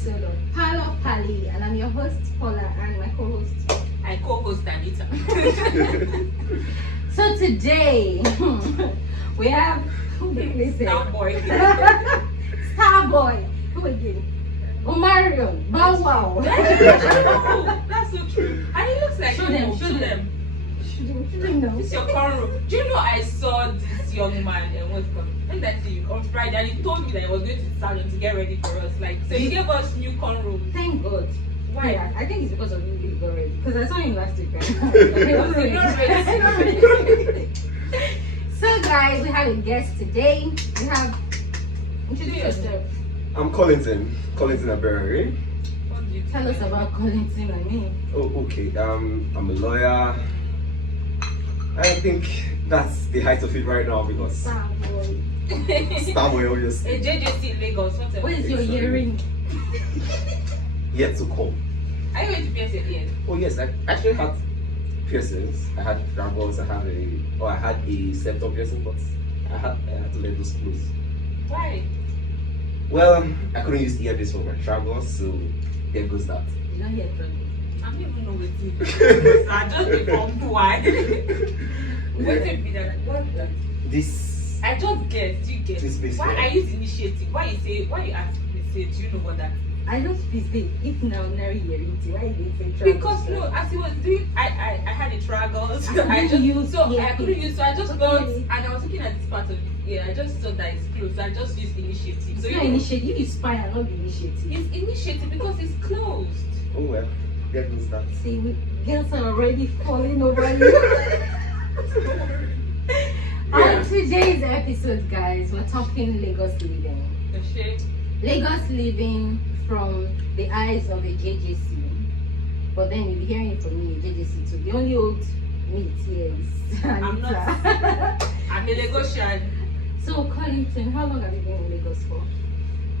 episode of Palo Pali, and I'm your host Paula and my co-host. I co-host Anita. So today we have Starboy. Starboy. Who again? Omarion. Bow Wow. That's so true. And it looks like Show them. Shouldn't know. This is your cornrow. Do you know I saw this young man and what's called? When that thing on Friday, and he told me that he was going to the salon to get ready for us. Like, so he gave us new cornrows. Thank God. Why? Yeah, I think it's because of you being already. Because I saw him last week. Not ready. So guys, we have a guest today. We have introduce yourself. I'm Collington Aberare. What do you Tell us about Collington and me. Oh, okay. I'm a lawyer. I think that's the height of it right now because Starboy. Starboy obviously. A JJC in Lagos. Whatever. What is your earring? Yet to come. Are you going to pierce your ear? Oh yes, I actually had piercings. I had dragons. I had a septum piercing, but I had to let those close. Why? Well, I couldn't use earpiece for my dragons, so there goes that. You don't hear trouble. I don't even know what it is. I just become why. Wait be that. What's that? This I just guessed. You guess. This basically- Why I use initiative? Why you ask me say? Do you know what that is? I just feel if now ordinary earring, why you say trouble? Because no, as he was doing, I had a tragus. I couldn't I just use so I earpiece. couldn't use. So I just got, Okay. and I was looking at this part of it. Yeah, I just saw that it's closed. So I just used initiative. It's So not initiative, you spy and not the initiative. it's initiative because it's closed. oh well, there goes that. See, girls are already falling over you. On today's episode, guys, we're talking Lagos living. The shape. Lagos living from the eyes of a JJC. But then you'll be hearing it from me, JJC too. The only old meat here is I'm not. Anita. I'm a Lagosian. So, Collington, how long have you been in Lagos for?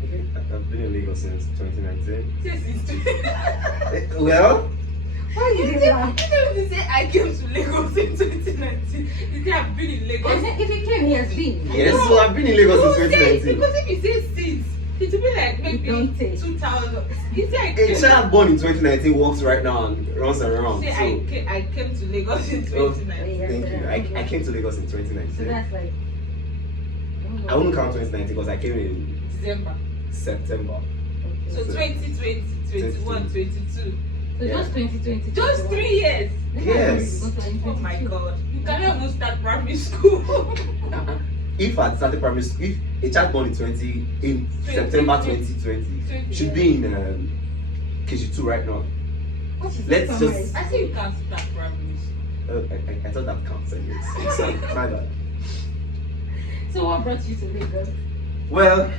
Okay, I've been in Lagos since 2019. This is Well, Why You you don't do that? say I came to Lagos in 2019. You say I've been in Lagos. If you came, he has been. yes, so I've been in Lagos Who since says? 2019. Because if you say since, it will be like maybe Don't say. 2000. You say I A came. child born in 2019 walks right now and runs around. Say So, I came to Lagos in 2019. thank you. I came to Lagos in So 2019. that's like. I wouldn't count 2019 because I came in December. September. Okay. So 2020, 21, 22. So Yeah. just 2020. Just 3 years. Yes. Oh my god. You cannot even start primary school. If I started primary school, if a child born in September 2020 should be in KG2 right now. Let's just- I say you can't start primary school. I thought that counts anyways. So, my bad. So what brought you to Lagos? Well,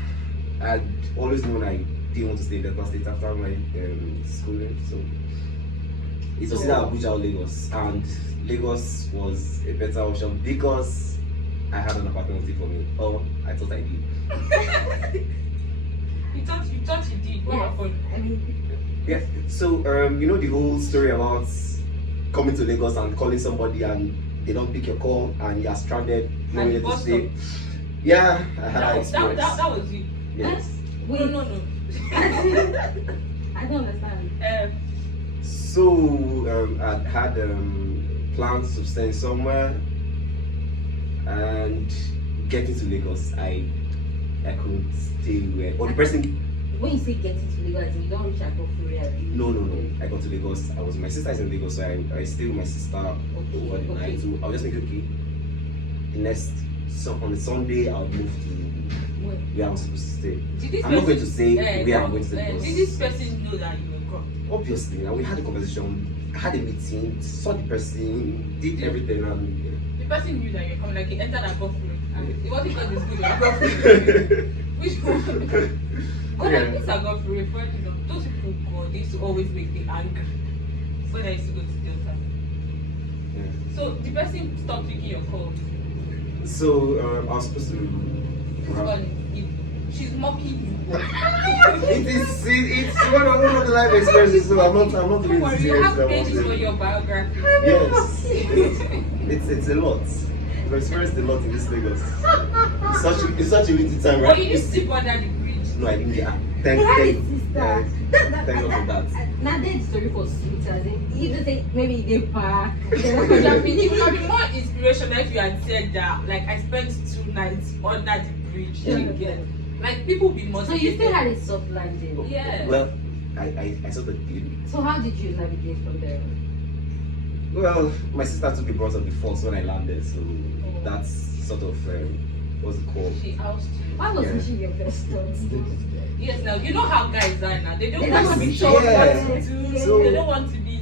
I'd always known I didn't want to stay in Delta State after my schooling, so it was either Abuja or Lagos, and Lagos was a better option because I had an apartment waiting for me. Oh, I thought I did. You thought you did. What Yes. happened? I mean, Yeah. So you know the whole story about coming to Lagos and calling somebody and they don't pick your call and you're stranded, no And where you to bust stay. up. Yeah, I had that That experience. was you. Yes. wait. No. I don't understand. So I had plans to stay somewhere and getting to Lagos, I couldn't stay where. Or the person. When you say get into Lagos, you don't reach Aberare. No. I got to Lagos. My sister's in Lagos, so I stayed with my sister over the night. So I was just thinking, okay, on a Sunday I'll move to where I'm supposed to stay. I'm not going to say where I'm going to stay Did because this person know that you were gone? obviously now we had a conversation, had a meeting, saw the person, did everything, and The person knew that you were coming, like he entered and got through. And it wasn't because it's good, you got through. Which one? But like this I got through, for example, those people God, they used to always make me angry when I used to go to Delta. yeah. So the person stopped picking your calls. So I was supposed to. She's mocking you. It's one of the life experiences, so I'm not Don't really worry, you serious have about pages it. for your biography. Yes, it's a lot. I've experienced a lot in this Lagos. It's such a limited time, But right? you didn't sleep under the bridge. No, I didn't. Thank, He had thank, a sister. yeah, thank God for that. Now that story for sweet, as in, even say maybe they park. It would have been more inspirational if you had said that, like, I spent 2 nights under the bridge. Yeah. Again. Like, people be So motivated. you still had a soft landing. Yeah. Well, I sort of did. So how did you navigate from there? Well, my sister took the brunt of the force when I landed, so that's sort of what's it called? She ousted you. Why wasn't Yeah. she your best friend? Yes, now you know how guys are now. They don't They want don't to be want told to- what to do. So- They don't want to be.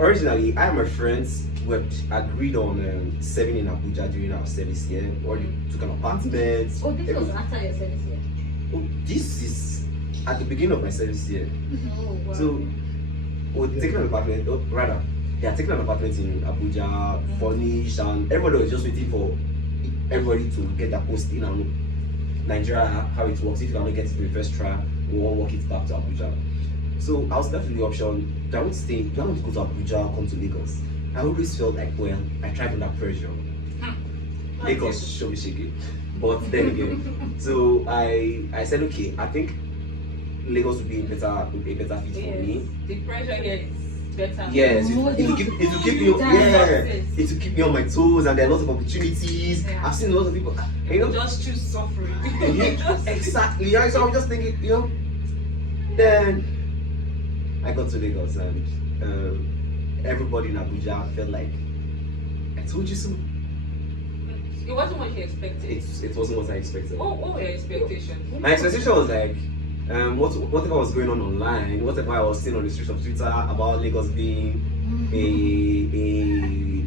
Originally, I and my friends were agreed on serving in Abuja during our service year. Already took an apartment. Oh, this was after your service year. Oh, this is at the beginning of my service year. Oh, wow. So, we're taking an apartment, or rather, they are taking an apartment in Abuja, furnished, and everybody was just waiting for everybody to get their post in and Nigeria, how it works. If you cannot get it in the first try, we won't work it back to Abuja. So I was left with the option, do I want to stay, do I want to go to Abuja or come to Lagos? I always felt like, well, I tried under pressure. Lagos, show me shaky. But then again, so I said, okay, I think Lagos would be a better fit for me. The pressure here is better. Yes, it will keep me it will keep me on my toes, and there are lots of opportunities. Yeah. I've seen a lot of people, you know, Just choose suffering. exactly. Yeah, so I'm just thinking, you know. Then I got to Lagos, and everybody in Abuja felt like, I told you so. It wasn't what you expected. It wasn't what I expected. What were your expectations? My expectation was like, whatever was going on online, whatever I was seeing on the streets of Twitter about Lagos being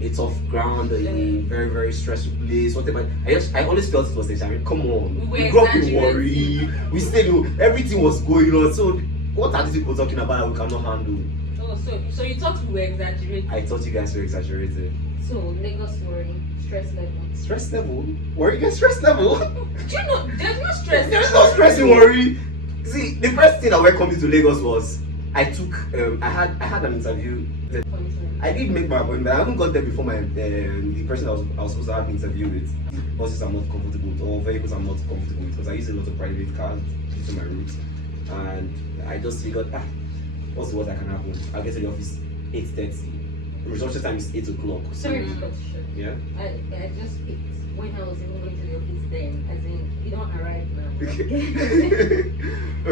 a tough ground, a very, very stressful place, whatever. I always felt it was the time. Come on, We were we grew up in exaggerating. worry, we stayed, everything was going on. So what are these people talking about that we cannot handle? Oh, so you thought we were exaggerating? I thought you guys were exaggerating. So Lagos worry, stress level. Stress level? Worry against stress level? Do you know there's no stress? There's no stress in worry. See, the first thing that welcomed me to Lagos was I had an interview. I did make my appointment. I haven't got there before the person I was supposed to have the interview with. Buses I'm not comfortable with, or vehicles I'm not comfortable with, because I use a lot of private cars due to my route. And I just figured, what's the worst that can happen? I'll get to the office 8:30. Resumption time is 8 o'clock. Sorry to cut you short. Yeah. I just picked when I was even going to the office then, as in you don't arrive now.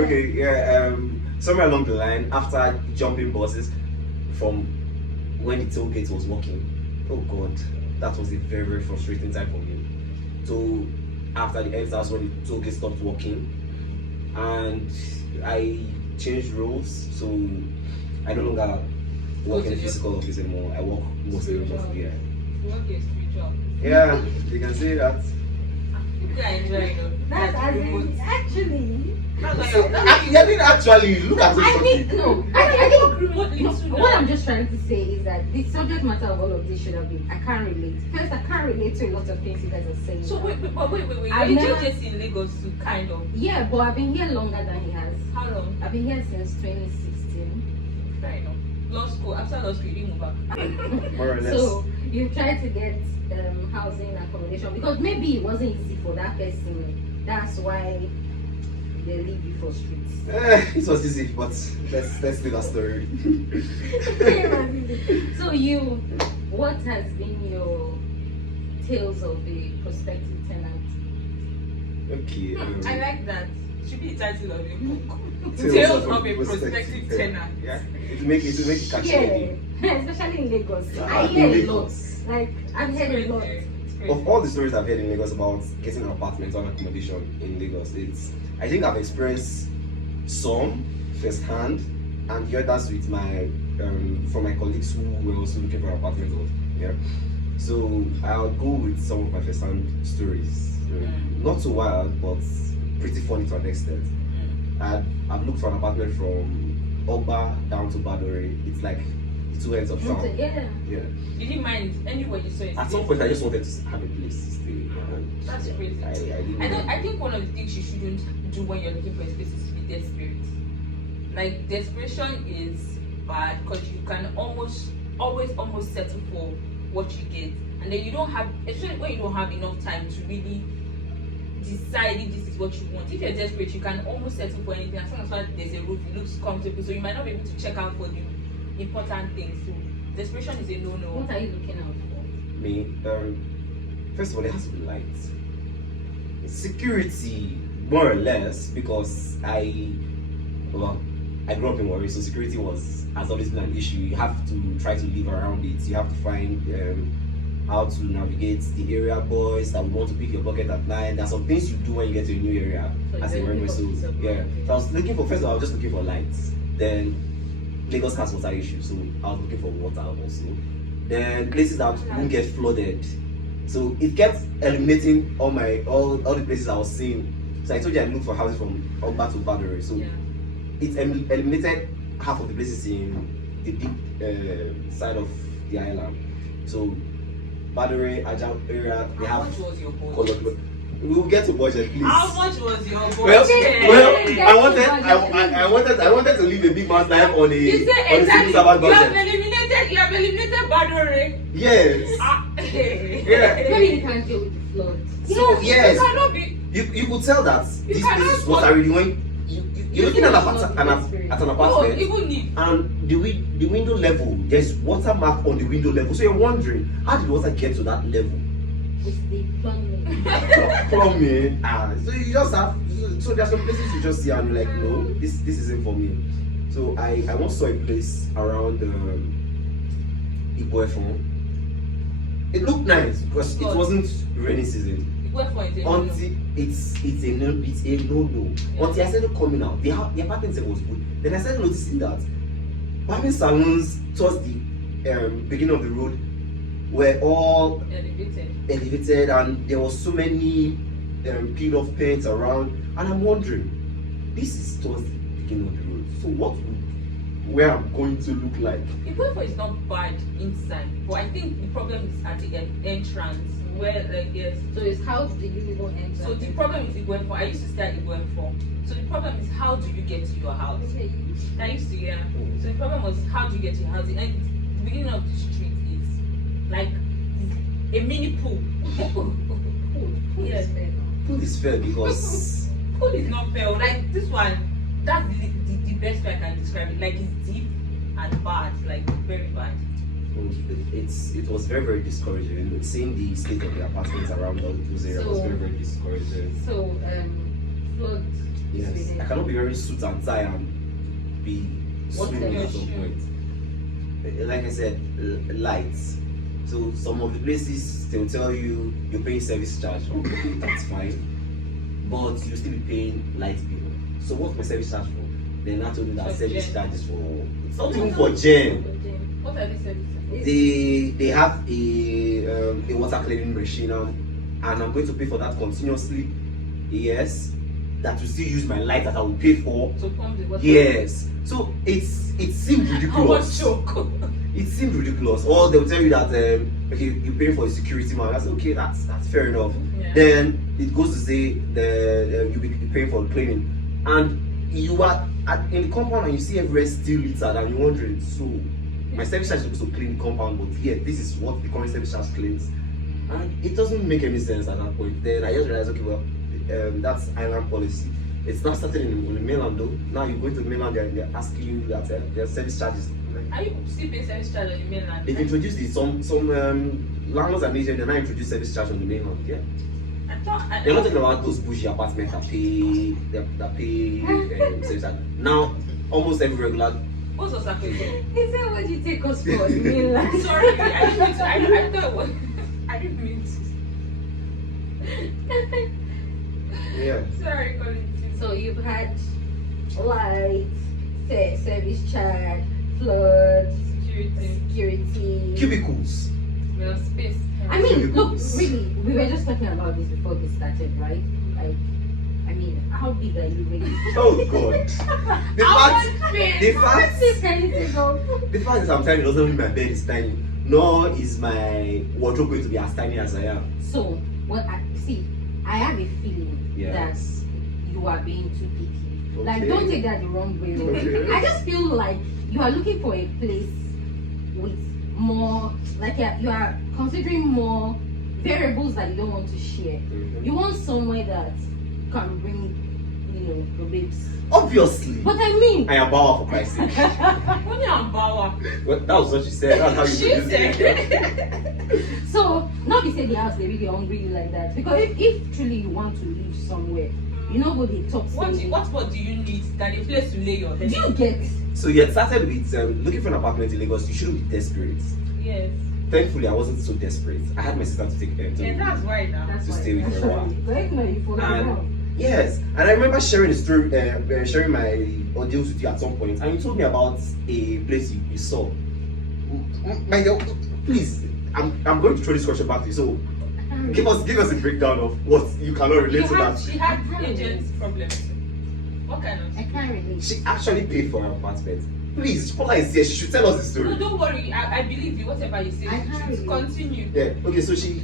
Okay, yeah. Somewhere along the line, after jumping buses from when the tailgate was working, oh god, that was a very, very frustrating time for me. So after the end, that's when the tailgate stopped working, and I changed roles. So I no longer work in a physical office anymore. I work mostly remotely. Yeah. What is spiritual? Yeah, you can say that. You guys enjoy it. That's as in, actually. I didn't actually look at I it. think no. I think remotely no, too. what I'm just trying to say is that the subject matter of all of this should have been I can't relate. First, I can't relate to a lot of things you guys are saying. So wait. I've You never- JJC in Lagos to kind of. Yeah, but I've been here longer than he has. How long? I've been here since 2016. Fair enough. Law school. After law school, you didn't move back. More or less. So you try to get housing accommodation because maybe it wasn't easy for that person. That's why they leave you for streets. It was easy, but let's leave that story. So what has been your tales of a prospective tenant? Okay. I like that. Should be the title of your book. Tales Tales of of a a prospective prospective tenant. tenant. Yeah. It will make it catchy. Yeah, especially in Lagos. Ah, I in hear a lot. Lagos. Like I've heard a lot. Of all the stories I've heard in Lagos about getting an apartment or accommodation in Lagos, I think I've experienced some firsthand, and the others with my from my colleagues who were also looking for an apartment. Yeah. So I'll go with some of my firsthand stories. Not so wild, but pretty funny to an extent. I've looked for an apartment from Oba down to Aberare. It's like the two ends of town. Yeah. Yeah. Did you mind anywhere you saw it? At some point, I just wanted to have a place to stay. And That's crazy. I didn't. I think one of the things you shouldn't do when you're looking for a space is to be desperate. Like desperation is bad because you can always settle for what you get, and then you don't have, especially when you don't have enough time to really decide if this is what you want. If you're desperate, you can almost settle for anything. As long as there's a roof, it looks comfortable, so you might not be able to check out for the important things. So desperation is a no-no. What are you looking out for? Me, first of all, there has to be light. Security, more or less, because I grew up in Warri, so security has always been an issue. You have to try to live around it. You have to find how to navigate the area boys that would want to pick your pocket at night. There are some things you do when you get to a new area as a Warri. So yeah, so I was looking for, first of all, I was just looking for lights. Then Lagos has water issues, so I was looking for water also. Then places that won't get flooded. So it kept eliminating all the places I was seeing. So I told you I looked for houses from Oba to Aberare. So it eliminated half of the places in the deep side of the island. So Aberare, Ajah area, they How have much was your budget? color. We will get to budget, please. How much was your budget? Well, I wanted to live a big man's life on a You said civil exactly. servant You have budget. eliminated Aberare. Yes. Yeah. Maybe you can't deal with the flood. So yes, You cannot be. you could tell that this cannot place is what I really want. You're looking at an apartment, No, even if. and the window level, there's water mark on the window level. So you're wondering, how did water get to that level? It's the plumbing. Plumbing. So you just have. So there's some places you just see and you're like, no, this isn't for me. So I once saw a place around Igboefon. It looked nice because it wasn't rainy season. Until it's a no. Until I started coming out, the apartment was good. Then I started noticing that barbing salons towards the beginning of the road were all elevated, and there was so many peeled off paints around. And I'm wondering, this is towards the beginning of the road. So where I'm going to look like? Igboefon is not bad inside, but I think the problem is at the entrance. Where yes. So it's how do you even enter? So the problem is Igboefon. I used to stay at Igboefon. So the problem is how do you get to your house? Okay. I used to, yeah. So the problem was how do you get to your house? And the beginning of the street is like a mini pool. Yes. Pool is fair because Pool is not fair. Like this one, that's the best way I can describe it. Like it's deep and bad, like very bad. it was very, very discouraging. Seeing the state of the apartments around those areas was very, very discouraging. So flood. Yes, I cannot be wearing suit and tie and be swimming at some point. Like I said, lights. So some of the places they'll tell you you're paying service charge. Okay, that's fine, but you'll still be paying light bill. So what's my service charge for? Then I told you that service charge is for, it's not even for gen. What are these services? They have a water cleaning machine, and I'm going to pay for that continuously. Yes, that will still use my light that I will pay for. To pump the water. Yes, so it seemed ridiculous. It seemed ridiculous. Or they'll tell you that okay, you pay for a security man. I said okay, that's fair enough. Yeah. Then it goes to say you'll be paying for cleaning, and you are in the compound and you see everywhere still littered, and you're wondering, so my service charge is supposed to clean the compound, but here this is what the current service charge cleans, and it doesn't make any sense at that point. Then I just realized, okay, well, that's island policy. It's not starting on the mainland though. Now you go to the mainland, they're asking you that their service charges. Are you still paying service charge on the mainland? They've introduced it. Some landlords and agents, they're not introduced service charge on the mainland. Yeah. They're not talking about those bougie apartments that pay service charge. Now almost every regular. What's what's happening? Is that what you take us for? Mainland? Sorry, I didn't mean to. I thought it was. I didn't mean to. Yeah. Sorry, Collington. So you've had light, service charge, flood, security, Cubicles. Well, space. I mean, look, Cubicles. really, we were just talking about this before this started, right? Like, I mean, how big are you really? Oh God. The fact is sometimes it doesn't mean my bed is tiny, nor is my wardrobe going to be as tiny as I am. So, what I see, I have a feeling Yes. that you are being too picky. Okay. Like, don't take that the wrong way. Okay. I just feel like you are looking for a place with more, like you are considering more variables that you don't want to share. You want somewhere that can bring, your babes. Obviously. But I mean, I am Bauer for Christ's sake. Only I'm Bawa. Well, that was what she said. That's how you She introduced it. so not be say the house they really hungry you like that. Because if truly you want to live somewhere, you know what they talk What do you need than a place to lay your head? Do you get? So you had started with looking for an apartment in Lagos. You shouldn't be desperate. Yes. Thankfully, I wasn't so desperate. I had my sister to take Yeah, that's right now. That's To why. stay with her a while. Correct me for And- Yes, and I remember sharing a story, sharing my audios with you at some point, and you told me about a place you saw. My dear, please, I'm going to throw this question back to you. So, give us a breakdown of what you cannot relate to that. She had agents problems. What kind of? I can't relate. She actually paid for her apartment. Please, Paula is here. She should tell us the story. No, don't worry. I believe you. Whatever you say, I can't relate. continue. Yeah. Okay. So she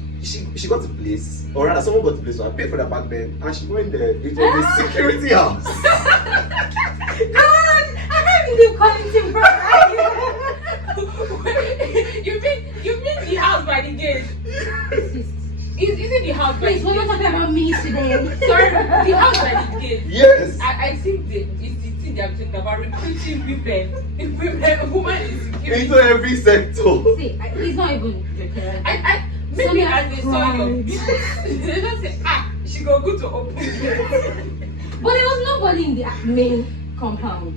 got a place, or rather, someone got a place. So I paid for the apartment, and she went there. It was a security house. God, I can't believe Collington, bro. you mean the house by the gate? Is it the house by Please, the we're gate? not talking about me today. Sorry, the house by the gate. Yes. I think it's the thing they are talking about recruiting women in security. Into every sector. See, he's not even joking. Maybe Sonia as they saw your cried. business, they just say, she go good to open. But there was nobody in the main compound.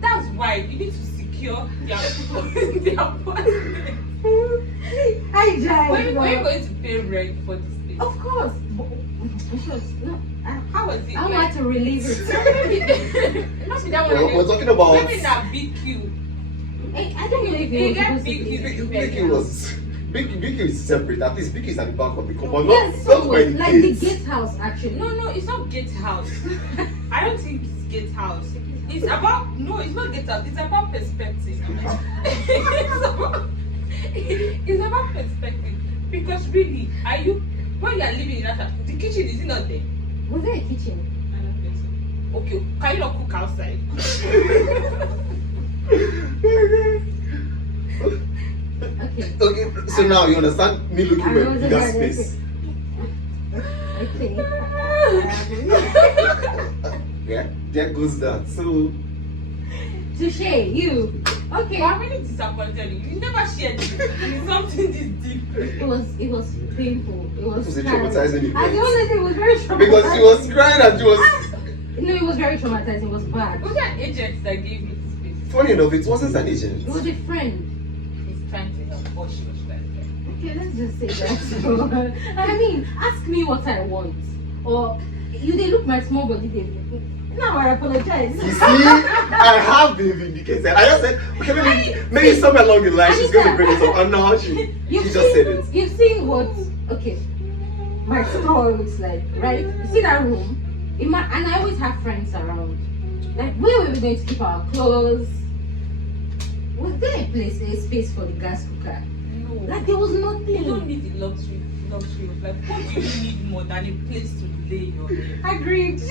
That's why you need to secure their apartment. Hi, Jai. When are you going to pay rent for this place? Of course. No, How was it? I want to relieve it. Not be that one. We're talking about. Maybe that BQ. Hey, I don't know if They it get was supposed to be. Biggie was separate. At least Biggie is at the back of the compound. Yes, Not so by the like the gates. gate house actually. No, it's not gate house. I don't think it's gate house. It's about it's not gate house. It's about perspective. It's about perspective. Because really, when you are living in that house, the kitchen is it not there? Was there a kitchen? I don't think so. Okay, can you not cook outside? Okay. Okay, so now you understand me looking I for a wasn't bigger ready. space. Okay. Yeah, there goes that. So, Touche, you. Okay. I'm really disappointed. You never shared something this deep. It was painful. It was It was a terrible. traumatizing I event. don't know, it was very traumatizing. because she was crying and she was. No, it was very traumatizing. It was bad. Who's that agent that gave me the space? Funny enough, it wasn't an agent. It was a friend. He's trying to help, or she was trying to help. Okay, let's just say that. I mean, ask me what I want. Or they look my small body, they now I apologize. You see, I have been vindicated. I just said, okay, maybe somewhere along the line she's going to bring it up, and now she just said it. You've seen what, okay, my store looks like, right? You see that room? And I always have friends around. Like, where were we going to keep our clothes? Was there a space for the gas cooker? No. Like, there was nothing. You don't need the luxury of like, what do you need more than a place to lay your head? Agreed. You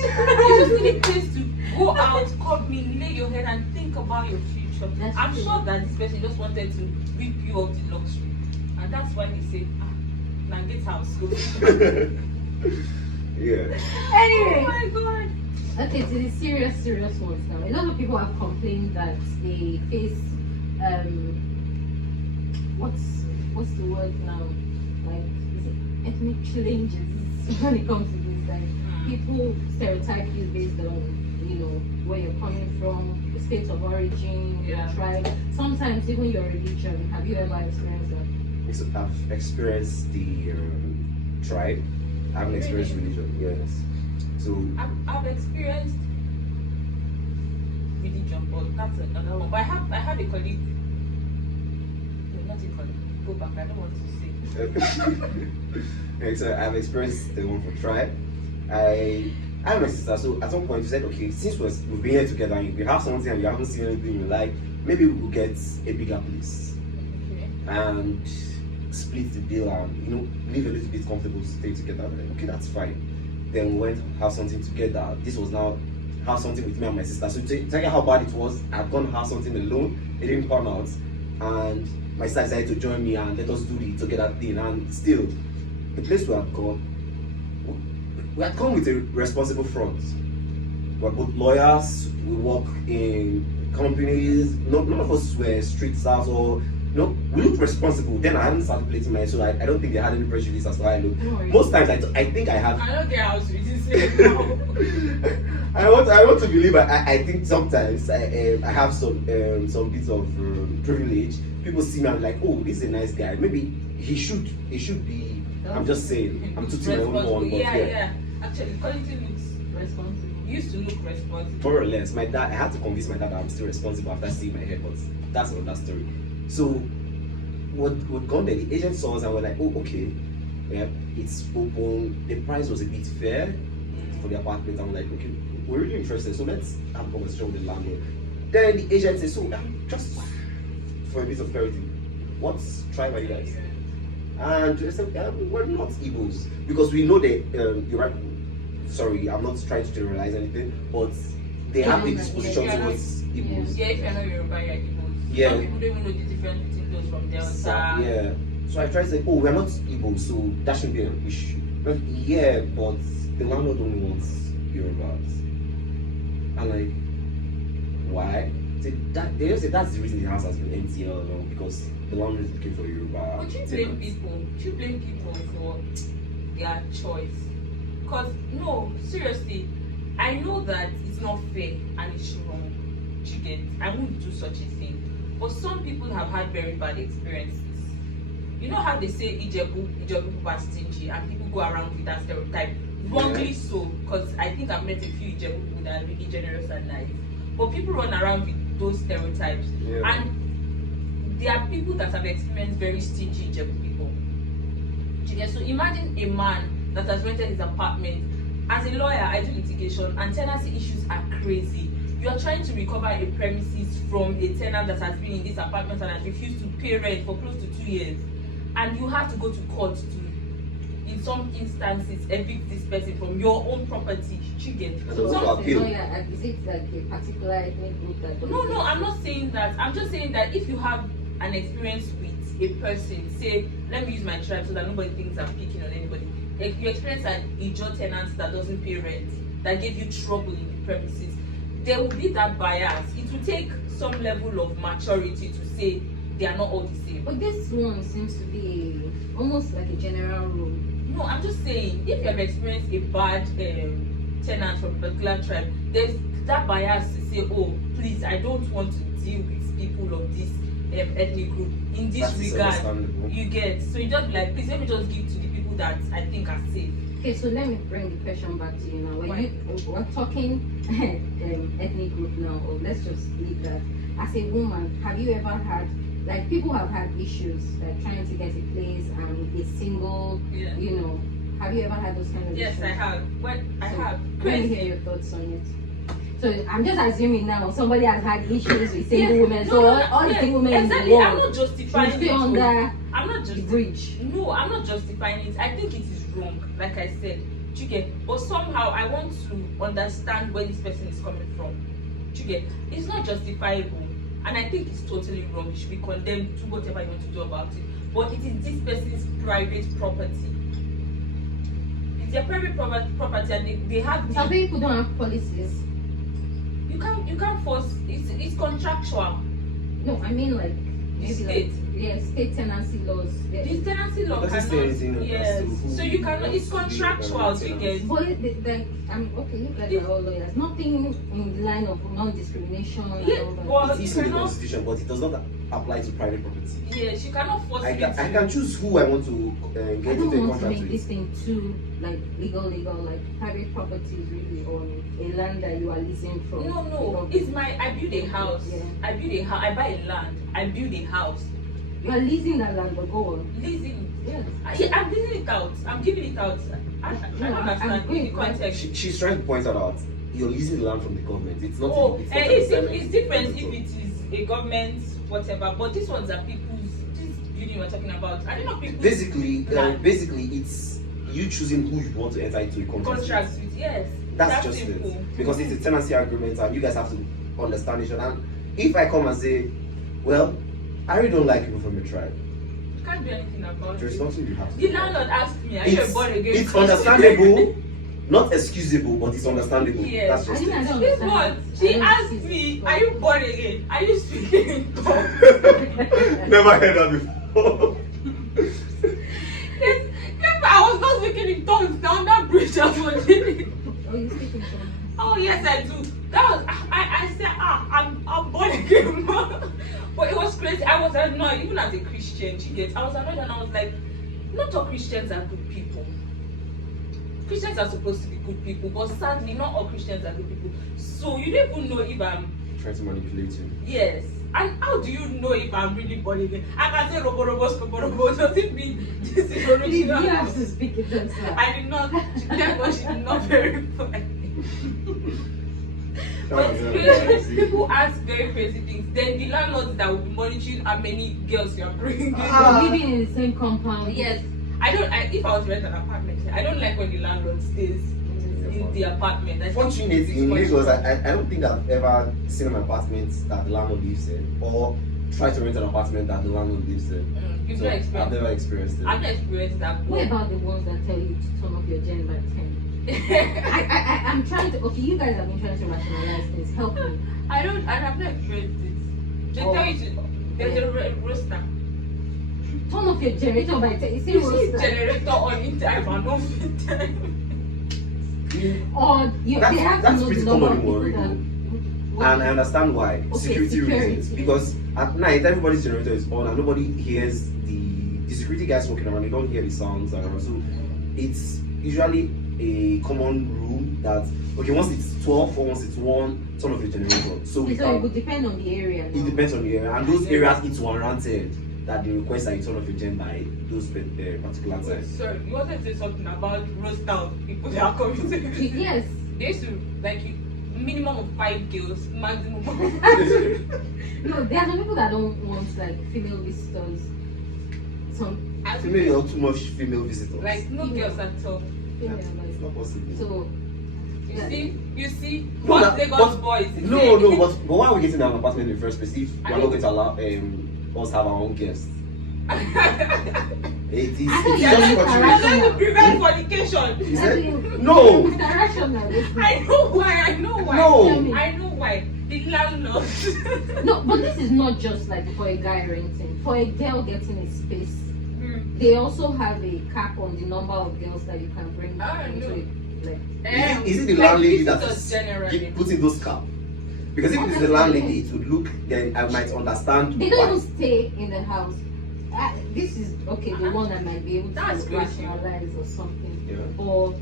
just need a place to go out, come in, lay your head and think about your future. That's I'm true. sure that this person just wanted to rip you of the luxury. And that's why they say, now get house. Go. Yeah. Anyway. Oh my god. Okay, to the serious ones now. A lot of people have complained that they face what's the word now? Like, is it ethnic challenges when it comes to this? Like, people stereotype you based on where you're coming from, the state of origin, your tribe. Sometimes even your religion. Have you ever experienced that? So I've experienced the tribe. I haven't experienced religion. Yes. So I've experienced religion, but that's another one. But I had a colleague. No, not a colleague. Go back. I don't want to say. okay, so I've experienced the one for tribe. I have my sister, so at some point we said, okay, since we've been here together and we have something and you haven't seen anything you like, maybe we will get a bigger place Okay. and split the bill and live a little bit comfortable, stay together. Like, okay, that's fine. Then we went to have something together. This was now have something with me and my sister. So tell you how bad it was. I've gone to have something alone. It didn't pan out, and my sister decided to join me and let us do the together thing. And still, the place we had come with a responsible front. We're both lawyers, we work in companies, none of us were street stars or no, we looked responsible. Then I hadn't started plating my so I don't think they had any prejudice as to how I look. Most times I think I have. I don't get how to say now. I want to believe I think sometimes I have some bits of privilege. People see me and like, oh, this is a nice guy. Maybe he should be. I'm just saying. I'm tooting my own horn. Yeah. Actually, Collington looks responsible. You used to look responsible. More or less. My dad. I had to convince my dad that I'm still responsible after seeing my hair, but that's another story. So, we'd gone there. The agent saw us and we're like, oh, okay. Yeah, it's open. The price was a bit fair for the apartment. I'm like, okay, we're really interested. So let's have a conversation with the landlord. Then the agent says, so just for a bit of clarity, what's tribe are you guys? And they said, we're not Igbos because we know that you're right. Sorry, I'm not trying to generalize anything, but they have a disposition towards Igbos. Yeah, if you're not Yoruba, you're Igbos. Yeah. Some people don't even know the difference between those from Delta. Yeah. So I tried to say, oh, we're not Igbos, so that shouldn't be an issue. But yeah, but the landlord only wants Yorubas. I'm like, why? They just say that's the reason the house has been empty all along because the landlord is looking for Yoruba. But you blame people. You blame people for their choice. Because, no, seriously, I know that it's not fair and it's wrong. You get, I wouldn't do such a thing. But some people have had very bad experiences. You know how they say Ijebu people are stingy and people go around with that stereotype? Wrongly so, because I think I've met a few Ijebu people that are really generous and nice. But people run around with those stereotypes. Yeah. And there are people that have experienced very stingy Ijebu people. So imagine a man that has rented his apartment. As a lawyer, I do litigation and tenancy issues are crazy. You are trying to recover a premises from a tenant that has been in this apartment and has refused to pay rent for close to 2 years. And you have to go to court to, in some instances, evict this person from your own property. You get. So is it like a particular ethnic group that No, I'm not saying that. I'm just saying that if you have an experience with a person, say, let me use my tribe so that nobody thinks I'm picking on anybody. Like you experience an Ijo tenant that doesn't pay rent, that gave you trouble in the premises, there will be that bias. It will take some level of maturity to say they are not all the same. But this one seems to be almost like a general rule. No, I'm just saying, if you have experienced a bad tenant from a particular tribe, there's that bias to say, oh, please, I don't want to deal with people of this ethnic group in this regard. You get, so you just like, please let me just give to the people that I think are safe. Okay, so let me bring the question back to you now. We're talking ethnic group now, or let's just leave that. As a woman, have you ever had, like people have had issues like trying to get a place and a single, you know, have you ever had those kind of issues? Yes, I have. I have. Let me hear your thoughts on it. So I'm just assuming now somebody has had issues with single women. So all the single women in the world, I'm not justifying it. I'm not just the bridge. No, I'm not justifying it. I think it is wrong, like I said. You get, but somehow I want to understand where this person is coming from. You get, it's not justifiable, and I think it's totally wrong. It should be condemned. Do whatever you want to do about it. But it is this person's private property. It's their private property, and they have. Some people don't have policies. You can't force. It's contractual. No, I mean like maybe state. Like state tenancy laws. Yeah. This tenancy law cannot. Yes. So you cannot. It's contractual. You get. But okay, you guys are all lawyers. Nothing in the line of non-discrimination. Yeah, it is in the constitution, but it does not apply to private property. Yes, you cannot force I can choose who I want to get into a contract with. I don't want to make this thing too like legal, like private property really on a land that you are leasing from. No, it's I build a house. Yeah. I build a house. I buy a land. I build a house. You are leasing that land, but go on. Leasing. Yes. I'm leasing it out. I'm giving it out. I don't understand in the context. She's trying to point out you're leasing the land from the government. It's not. It's different if it is a government whatever. But these ones are people's. This building we're talking about. I don't know people. Basically, it's you choosing who you want to enter into a contract with. Yes. That's just simple. It. Because it's a tenancy agreement, and you guys have to understand each other. And if I come and say, well, I really don't like people from your tribe, can't do anything about There's it. nothing you have to The do. landlord asked me, are you a born again? It's understandable, not excusable, but it's understandable. Yes. That's I just think I it. don't This understand. one, she I don't asked see me, this. are you born again? Are you speaking in tongues? Never heard that before. Yes, I was not speaking in tongues down that bridge. I was watching. Oh, you speak in German? Oh yes, I do. That was I said I'm born again, but it was crazy. I was annoyed even as a Christian. You get, I was annoyed and I was like, not all Christians are good people. Christians are supposed to be good people, but sadly, not all Christians are good people. So you don't even know if I'm Trying to manipulate you. yes. And how do you know if I'm really born again? I can say robo robo scopo robo. Does it mean this is You original? have to speak it themselves. I did not. Thank God she did not verify. But people ask very crazy things. Then the landlords that will be monitoring how many girls you are bringing. We're living in the same compound. Yes, I don't. If I was to rent an apartment, I don't like when the landlord stays in the apartment. I think Fortunately, it's in much- Lagos, I don't think I've ever seen an apartment that the landlord lives in, or tried to rent an apartment that the landlord lives in. You've So not I've experienced. never experienced it. I've not experienced that. What about the ones that tell you to turn off your gen by 10? I'm trying to. Okay, you guys have been trying to rationalize things. Help me. I have not experienced it. They Oh. tell you to. There's a roster. Turn off your generator by 10. You see, You see roster. generator on in time and off in time. Or you, That's- they have that's to know pretty the number common of people in that. And I understand why. Okay, Security reasons. security. Because at night, everybody's generator is on and nobody hears the security guys walking around. They don't hear the sounds around. So it's usually a common rule that, okay, once it's 12 or once it's 1, turn off your generator. So we So it can, would depend on the area. it now. depends on the area. And those areas, it's warranted that they request that you turn off your gen by those particular Wait, times. sorry, you wanted to say something about roster of people that are coming to visit. Yes. They used to like minimum of 5 girls, maximum of No, there are some people that don't want like female visitors. Some Female or too much female visitors. like no Yeah. girls at all. female It's like. not possible. So You see, No, what that- Lagos but- boys. is No, saying. no, but why are we getting an apartment in the first place if we're I not mean- going to allow us have our own guests? It is I thought it's you just said We're contradiction. trying to prevent fornication. Is that- No. No! It's irrational. I know why. I know why. No. I know why. The landlord. No, but this is not just like for a guy renting. For a girl getting a space, Mm. they also have a cap on the number of girls that you can bring Ah, into no. it. Like, Is it the Like landlady that visitors is generally. putting those cap? Because if it's the landlady, it would look, then I might understand they don't why. even stay in the house. This is okay. The one I might be able That's to crazy. rationalize or something. Yeah. Or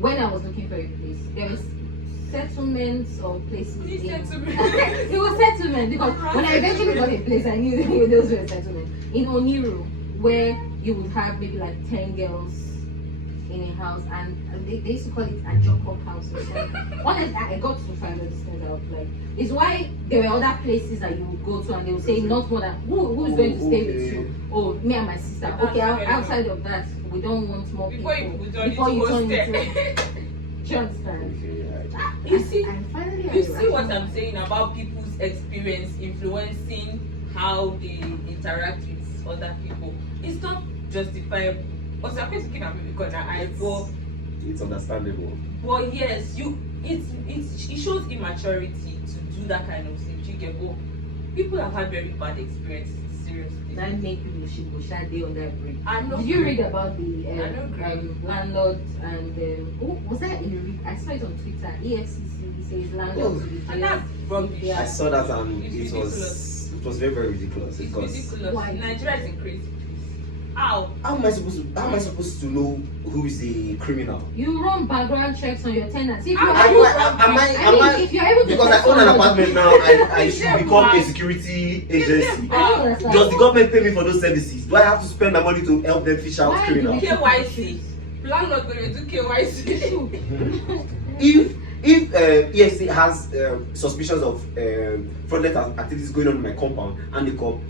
when I was looking for a place, there was settlements or places. Please in- settlement. It was settlement because when I eventually got a place, I knew those were settlements in Oniru, where you would have maybe like 10 girls in a house, and they used to call it a Joko house or something. Honestly, I got to find out this thing out. Like, it's why there were other places that you would go to, and they would say not more than who's going to stay with Okay. you. Oh, me and my sister. That's Okay, very outside of that, we don't want more Before people. you turn Before into you turn hostel. into. Do you understand? Okay, yeah. You see, And finally, you see what I'm saying about people's experience influencing how they interact with other people. It's not justifiable. But I'm just looking at me because It's understandable. but yes, it shows immaturity to do that kind of thing. You get, but people have had very bad experiences. Seriously. That make people should go shut day on that bridge. I know. Did you read about the I know landlord and was that I saw it on Twitter. EFCC says landlord to be And jailed. that's rubbish. Yeah. I saw that and It's it was very, very ridiculous. It's Because ridiculous. Why? Nigeria is a crazy place. How? how am I supposed to know who is the criminal? You run background checks on your tenants. If Am you're I- able, am I if you're able to because I test own an someone- apartment now, I Is should there become a why? security Is agency. there I don't understand. Does the government pay me for those services? Do I have to spend my money to help them fish out Why do criminals? they- KYC. Landlord going to do KYC. If EFC has suspicions of fraudulent activities going on in my compound and they come,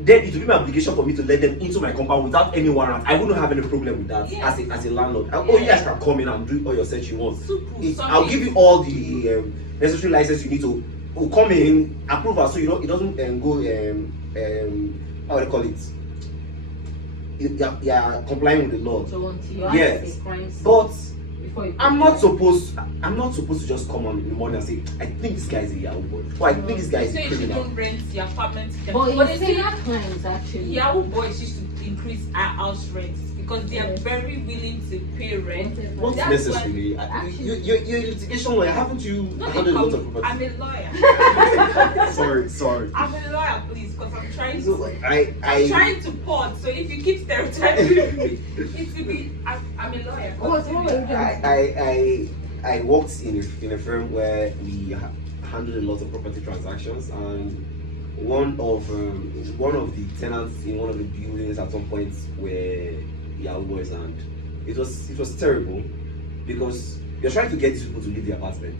then it will be my obligation for me to let them into my compound without any warrant. I wouldn't have any problem with that Yeah. as a landlord. Oh, you guys can come in and do all your search you want. Super. I'll give you all the necessary license you need to come in, approval, so it doesn't go how do you call it? You're complying with the law. So until you Yes. ask a crime scene But before you I'm not supposed to just come on in the morning and say, I think this guy is a Yahoo boy. Or I think this guy is So a if you criminal. don't rent your apartment, But they it's say not crimes actually. Yahoo boys used to increase our house rents because they are Yes. very willing to pay rent. Not That's necessarily. Actually- You're a litigation lawyer. Haven't you Not handled a lot of I'm property? a lawyer. Sorry. I'm a lawyer, please, because I'm trying So to. I I'm trying to port, so if you keep stereotyping me, it will be. I'm a lawyer. What were you doing? I worked in a firm where we handled a lot of property transactions, and one of the tenants in one of the buildings at some point were Yahoo boys, and it was terrible because you're trying to get these people to leave the apartment,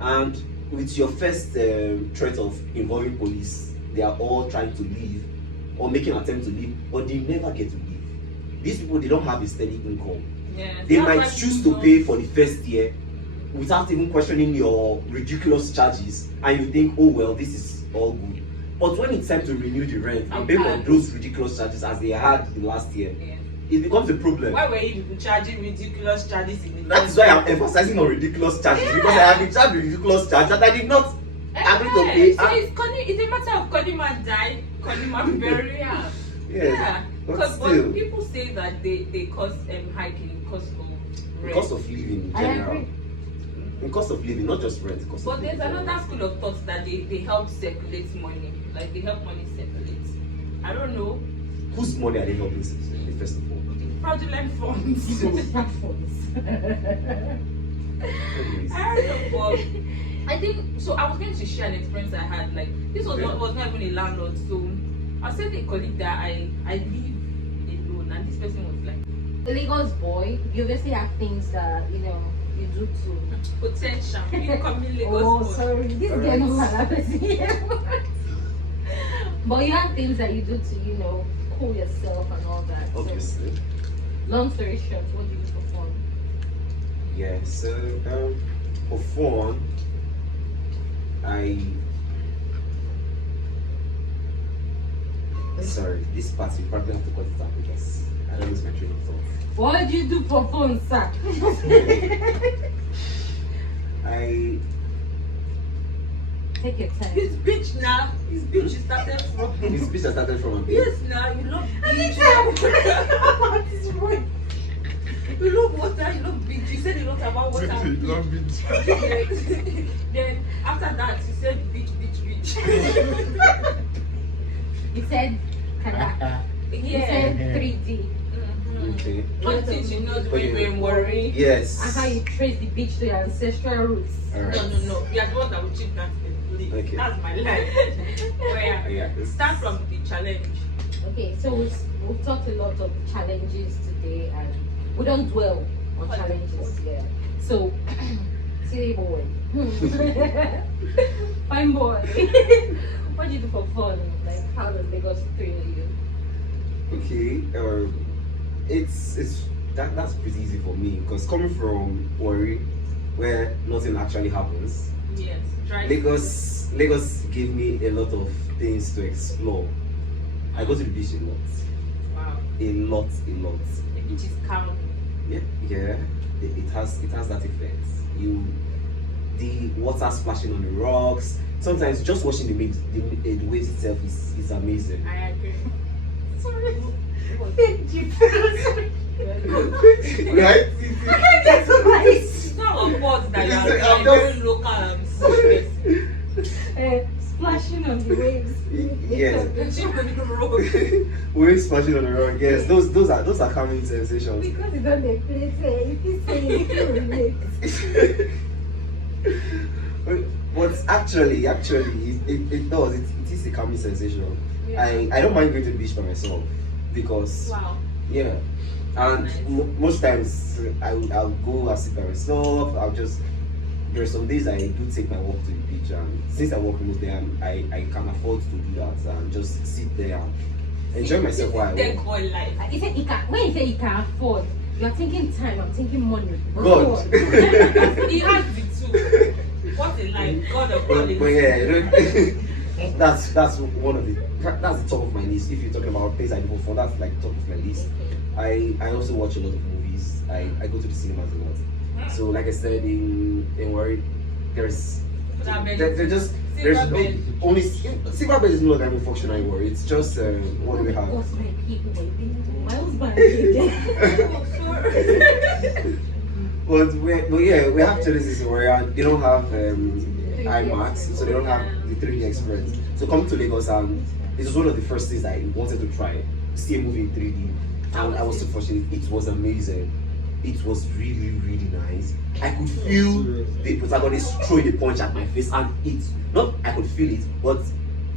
and with your first threat of involving police, they are all trying to leave or making an attempt to leave, but they never get to leave. These people, they don't have a steady income. Yeah, They that's might why choose people to pay for the first year without even questioning your ridiculous charges, and you think, oh well, this is all good. But when it's time to renew the rent, and based on those ridiculous charges as they had the last year, Yeah. it becomes a problem. Why were you people charging ridiculous charges in the That is why I'm emphasizing on ridiculous charges, because I have been charged with ridiculous charges that I did not agree to pay. So it's a matter of Kodima died, Kodima burial. Yes, but Because still, people say that they cause hiking cost of the rent. cost of living in I general. agree. The cost of living, not just rent. The cost But of there's living. another school of thought that they help circulate money. Like they help money circulate. I don't know. Whose money are they helping first of all? Fraudulent funds. Smartphones. Anyways. I don't know, but I think so. I was going to share an experience I had. Like this was not even a landlord. So I said a colleague that I live alone, and this person was like Lagos boy, you obviously have things that you do too. potential. You come in Lagos. Oh, boy. sorry, this All girl right. knows how to But you have things that you do to cool yourself and all that. So, Obviously. long story short, what do you do for fun? Yeah, so for fun, sorry, this part you probably have to cut it out because I don't lose my train of thought. What do you do for fun, sir? I Take your time. His bitch now. His bitch is started from. this speech I started from a bit. Yes, now you love beach. What is wrong? You love water. You love beach. You said a lot about water. Then after that, you said beach. You said Kada. You Yeah. said 3D. Okay. One thing you know, Oh, we yeah. were worried. Yes. And how you trace the beach to your ancestral roots. Alright. No. We are the ones that will cheat that. Okay. That's my life. Where Yeah. start from the challenge. Okay, so we've talked a lot of challenges today, and we don't dwell on challenges. Yeah. So, city boy, fine boy, what do you do for fun? Like, how does Lagos thrill you? Okay. That's pretty easy for me because coming from Ori, where nothing actually happens, Yes. Try. Lagos gave me a lot of things to explore. I go to the beach a lot. Wow. A lot. The beach is calm. Yeah. It has that effect. The water splashing on the rocks. Sometimes just watching the waves itself is amazing. I agree. Sorry. Thank you. Right? That's so nice. It's not a fault that you Listen, are I'm very just- local and serious. Splashing on the waves. Yes. The chip on the road. Waves splashing on the rock. Yes, those are calming sensations. Because it's on the place, if you say it, you relate. But actually, it does. It is a calming sensation. Yeah. I don't mind going to the beach by myself because Wow. yeah, and Nice. most times I'll go and sit by myself. There are some days I do take my walk to the beach, and since I work remote there, I can afford to do that and just sit there and enjoy myself while I They work. call life. He said he can, when you say he can afford, you're thinking time, I'm thinking money. God. He has the two. What a life. God of But God. yeah, that's one of that's the top of my list. If you're talking about things I do for fun, that's like top of my list. I also watch a lot of movies. I go to the cinemas a lot. So like I said in Warri, there's there's only silver bed is no longer functional in Warri. It's just what do we have? What's my people waiting? My husband. But yeah, we have Genesis in Warri and they don't have IMAX, so they don't have the 3D experience. So coming to Lagos and it was one of the first things I wanted to try, see a movie in 3D. And I was so fortunate. It was amazing. It was really, really nice. I could feel the protagonist throwing a punch at my face, and I could feel it, but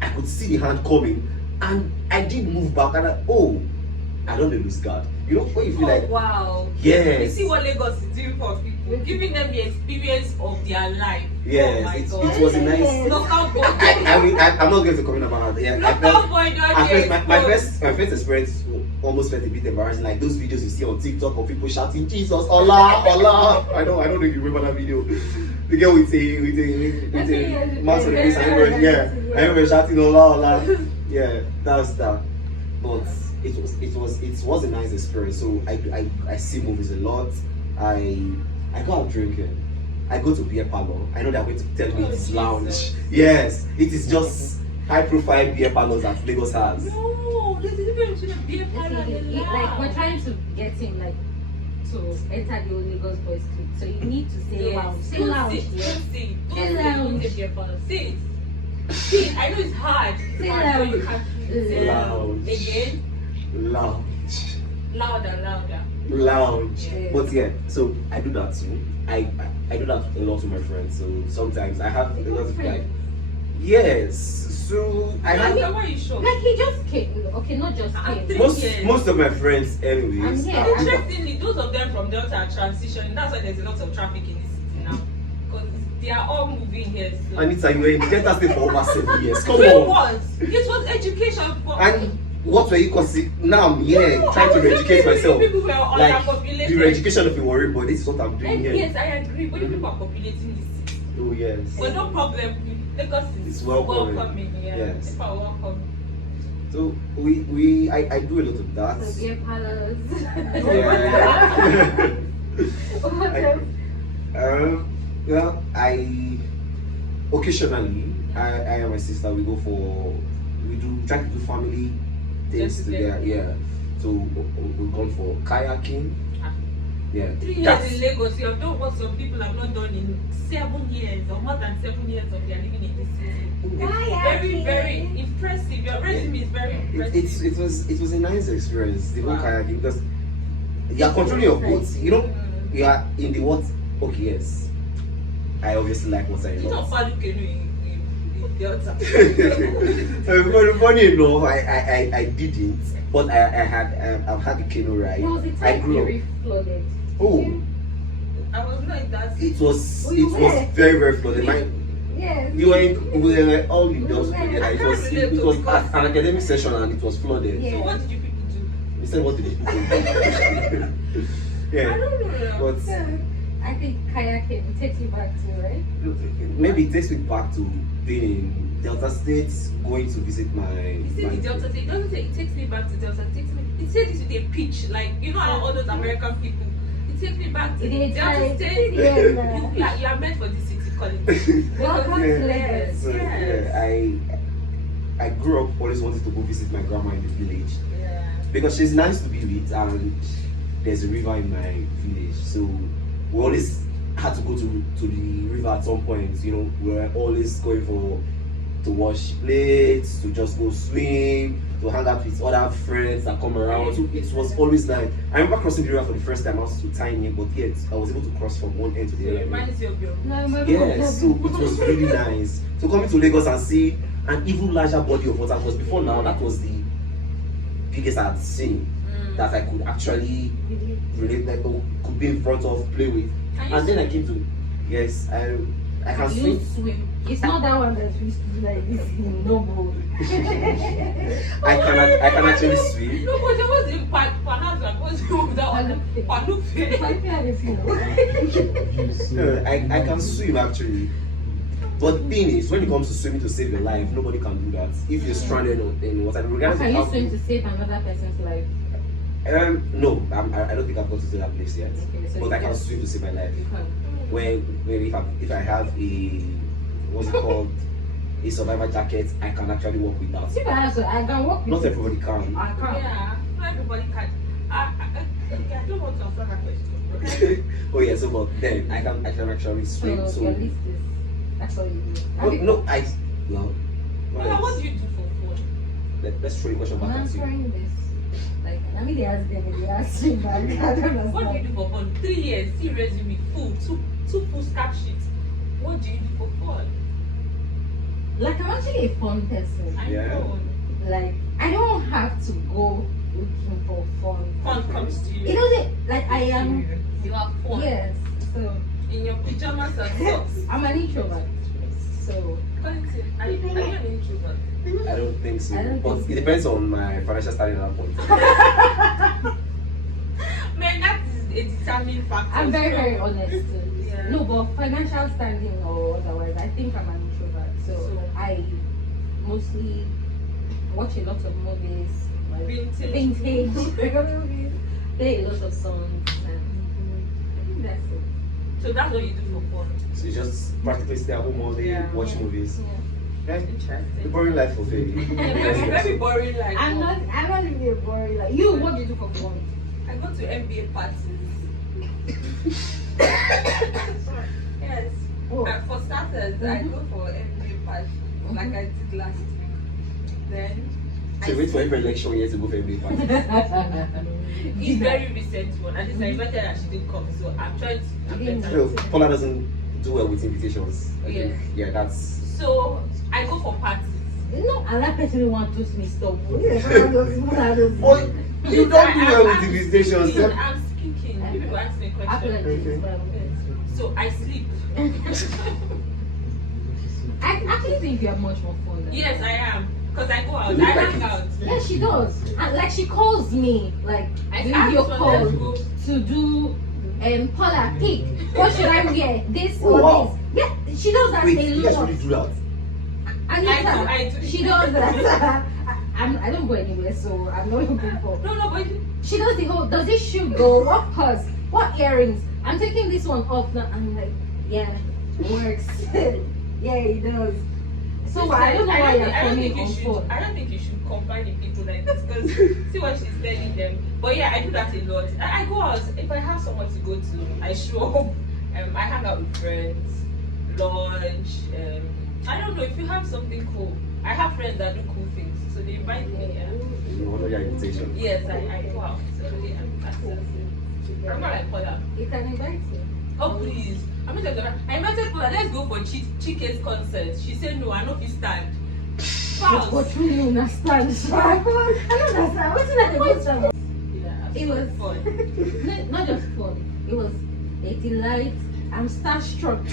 I could see the hand coming, and I did move back, and I don't lose guard. You know, when you feel like, wow. Yes. You see what Lagos is doing for people, giving them the experience of their life. Yes, oh my God. It was a nice. Local boy. I'm not going to comment about that. Yeah, Local boy, my first experience almost felt a bit embarrassing. Like those videos you see on TikTok of people shouting Jesus, Allah, Allah. I don't know if you remember that video. The girl with a mask on the face, I remember shouting Allah, Allah. Yeah, that's that. But it was a nice experience. So I see movies a lot. I go out drinking. I go to beer parlor. I know they're going to tell me it's lounge. Yes, it is just high profile beer parlors that Lagos has. No, there's a difference between a beer parlor and a lounge. Like we're trying to get him like to enter the old Lagos Boys Club. So you need to say lounge. Say lounge. Say lounge. Say beer parlor. Say it. Say it. I know it's hard. Say lounge. Say lounge. Again. Lounge. Louder. Lounge. Yeah. But yeah, so I do that too. I do that a lot with my friends. So sometimes I have a lot of like, yes. So I have. Why are you sure? Like he just came. Okay, not just came. Most of my friends, anyways. Interestingly, those of them from Delta are transitioning. That's why there's a lot of traffic in this city now, because they are all moving here. So. Anita, you were in Delta State for over 7 years. Come It on. was. It was education for. And what were you considering? Now I'm here trying to re-educate myself. People were Like underpopulated. the re-education of a worry, but this is what I'm doing here. Yes, I agree. But people are populating this city. Oh yes. But no problem. Because It's welcoming. Yeah. Yes. People are welcome. So I do a lot of that. So beer parlors. Yeah. Well, I occasionally I and my sister we try to do family things together. Yeah. So we've gone for kayaking. Yeah. 3 years in Lagos, you have done what some people have not done in 7 years or more than 7 years of their living in this city. Very, very impressive. Your resume is very impressive. It was a nice experience, the whole kayaking, because you are controlling your boat. You know, you are in the water. Okay, yes. I obviously like water a You know, lot. paddle canoe in Delta. Funny enough, I didn't, but I've had a canoe ride. There was a I time grew we up. flooded. Oh, I was not in that. it was were? very, very flooded. Yes. We were all in those together. I It can't was relate to an academic session and it was flooded. Yeah. So what did you people do? We said, what did you do? Yeah, I don't know. but I think kayaking takes you back to, right? maybe it takes me back to being in Delta State, going to visit my. He said the Delta State. It doesn't say it takes me back to Delta. It says it with a pitch, like you know how all those American people. It takes me back to Delta State. You are meant for this city, Collington. Welcome to Lagos. So, yeah, I grew up always wanted to go visit my grandma in the village Yeah. because she's nice to be with and there's a river in my village. So we always had to go to the river at some point. You know, we were always going to wash plates, to just go swim, to hang out with other friends that come around. So it was always nice. I remember crossing the river for the first time. I was too tiny, but yet I was able to cross from one end to So the it other. reminds you of your. Yes, so it was really nice. So coming to Lagos and see an even larger body of water, because before now that was the biggest I had seen that I could actually relate, like could be in front of, play with. And then I came to, yes, I can You swim. swim. It's not that one that used to be like this in normal. I can actually swim. No, but there was in Panazza. What's that one? Panufe. Like that, if you know. I can swim actually. But the thing is, when it comes to swimming to save your life, nobody can do that. If you're stranded in water, How regardless can of you how. swim to save another person's life? No, I don't think I've got to that place yet. Okay, so But I can swim to save my life. You can. When if I have a what's it called, a survivor jacket, I can actually walk with that. See, I can walk with Not it. everybody can. I can't. Yeah, not everybody can. I don't want to answer that question. Oh yeah, so but then I can actually swim. So So your list is, that's all you do. no, well, Well, what do you do for fun? let's throw the question I'm back at you. answering this. Like, I mean, they asked them, they asked me back. I don't What do you understand. do for fun? 3 years, see resume, full, two full stack sheets. What do you do for fun? Like, I'm actually a fun person. I Yeah. know. Like, I don't have to go looking for fun. Fun comes to you. It doesn't, like, I am, You have fun. yes. So, In your pajamas and socks. I'm an introvert. So, Collington, are you an introvert? I don't think so. I don't But think it so. depends on my financial standing at that point. Man, that is a determining factor. I'm very honest. Yeah. No, but financial standing or otherwise, I think I'm an introvert. So, I mostly watch a lot of movies, like Vintage. vintage movies, play a lot of songs, and I think that's it. So that's what you do for fun. So you just practically stay at home all day, Yeah. watch movies. Yeah. The Interesting. boring life for Faye. Very boring life. I'm not really a boring like you. What do you do for fun? I go to MBA parties. Yes. Oh, For starters, I go for MBA parties like I did last week. Then So wait for every election year to go for every party. it's very recent one. At least I invited her, she didn't come. So I'm trying to didn't prepare So her. Paula doesn't do well with invitations. I think. Yeah. Yeah, that's. So I go for parties. no, another person want to me stop. But you don't do well with invitations. I'm speaking. People ask me a question. Okay. So I sleep. I actually think you have much more fun. Than Yes, I am. Because I go out. You I look like hang it. out. Yeah, she does. And like she calls me, like I video asked call for them to go. to do Paula, pick. What should I wear? This Oh, or wow. this? Yeah, she does that Wait, a you guys lot. really do that? I do. She does that. I don't go anywhere, so I'm not looking for. No, but She does the whole. Does this shoe go? What purse? What earrings? I'm taking this one off now. I'm like, yeah, it works. Yeah, it does. So I don't know why you're coming on phone. I don't think you should confide in people like this because see what she's telling them. But yeah, I do that a lot. I go out if I have someone to go to. I show up. I hang out with friends, lunch. I don't know if you have something cool. I have friends that do cool things, so they invite me. Yeah. You honor your invitation. Yes, I go out. So yeah, I'm not like Paula. You can invite me. Oh please. I invited Paula, let's go for Chike's concert. She said no, I know if you stand. Pause. What really understand? I don't understand. What's that about them? Yeah, It was fun. not just fun. It was a delight. I'm starstruck.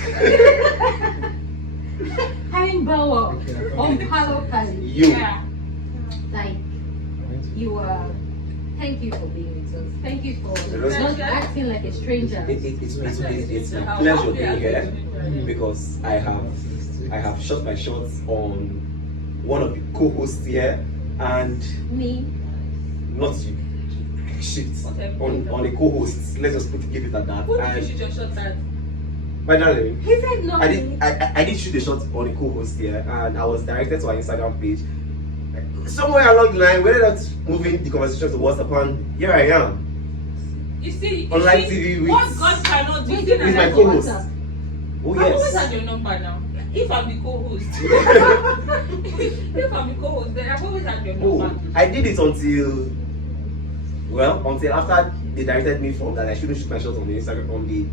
Having Bower on Palo Cali. You. Yeah. Like you are. Thank you for being with us. Thank you for was- not acting like a stranger. It's my pleasure being here because I have shot my shots on one of the co-hosts here and Me. not you. Shit. Okay. On a co-host. Let's just give it at that. Who did you And shoot your shot at? my darling, He said no. I did shoot a shot on a co-host here and I was directed to our Instagram page. Somewhere along the line, we ended up moving the conversation to WhatsApp and here I am. You see, On live TV what with- God cannot do. We you did see with that my I- co-host. Oh I've always yes. had your number now. If I'm the co-host, if I'm the co-host, then I've always had your Oh, number. I did it until after they directed me from that I shouldn't shoot my shot on the Instagram on the.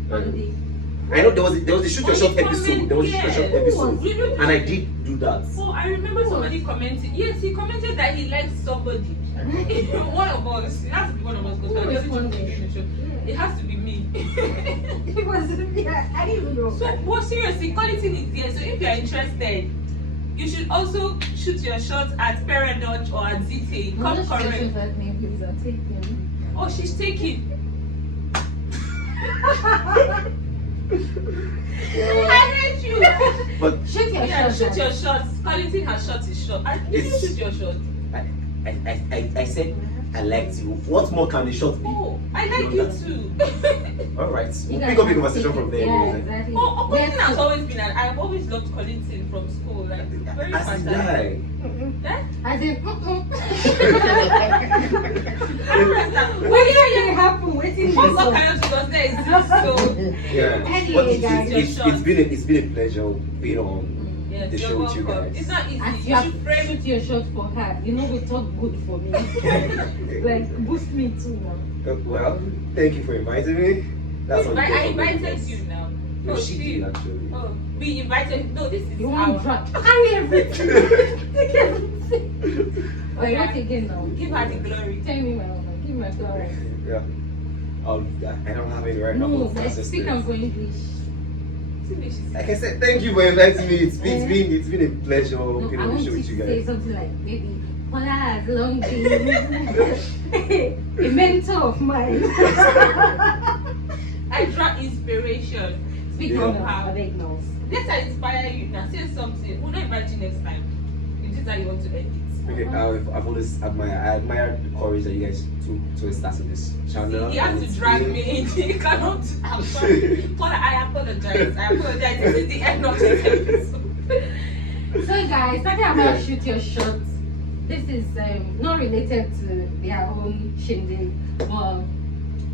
I know there was the shoot your shot episode. There was a shoot your shot episode, and I did do that. Oh, I remember somebody commented. Yes, he commented that he likes somebody. One of us. It has to be one of us because we're the only two people in the show. It has to be me. It was. Yeah, I didn't even know. So, but seriously, Collington is there. So if you're interested, you should also shoot your shot at Peradodge or at ZT. Come correct. That name, please. I'll take him. Oh, she's taking. I hate you. But Shoot your Yeah, shot. shoot guys. your shots. Collington has shot his shot. Did you It's- shoot your shot? I said I liked you. What more can the shot be? Oh, I like you too. Alright, You we'll guys pick up the can conversation take from it. there. Yeah, anyway. exactly. Oh, Let's Collington has go. always been I've always loved Collington from school. Like, very As did fantastic. I. Eh? As in, What what did it happen? Waiting for what kind of does there exist? So, Yeah. Anyway, But guys. it's been a pleasure being on yes, the you're show with you welcome. guys. It's not easy. As You you have should frame shoot your shot for her. You know, we talk good for me. Like, boost me too now. Well, thank you for inviting me. That's on the I top of invited it. you now. No, Oh, she she- did actually. Oh, we invited. No, this is You our. want drop? Carry everything. Take everything. Wait, what again now? Give her the glory. Tell me my number. Give me my flower. Yeah. I don't have any right now. No, but let's that's speak just and for English. Like I said, thank you for inviting me. It's been a pleasure No, being I on want the show you with to you say guys. something like maybe Paula has long been a mentor of mine. I draw inspiration. Speak Yeah. from your heart, I beg now. Let her inspire you now. Say something. We'll not invite you next time. It is that you want to end it. Okay, I've always admired the courage that you guys took to start this channel. He has and to it's drag been- me in. He cannot. I'm sorry. Paula, I apologize. This is the end of this episode. So guys, talking about Yeah. shoot your shot. This is not related to their own shindig, but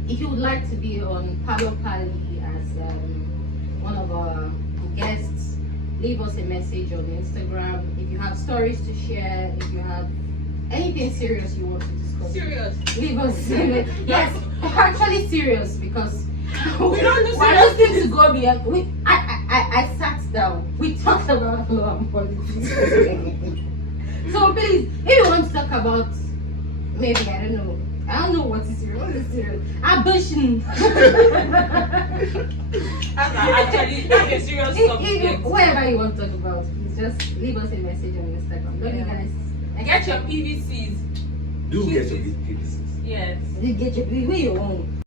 if you would like to be on Palo Pali as one of our guests, leave us a message on Instagram. If you have stories to share, if you have anything serious you want to discuss, Serious. leave us. Yes, actually serious because We don't do we're serious listening to go beyond. I sat down. We talked about law and politics. So please, if you want to talk about maybe I don't know what is serious. What is serious? Abortion. Actually, that's a serious subject. Whatever you want to talk about, please just leave us a message on Instagram. Love you guys. Get your PVCs. Do get your big pieces. Yes. You get your where you own.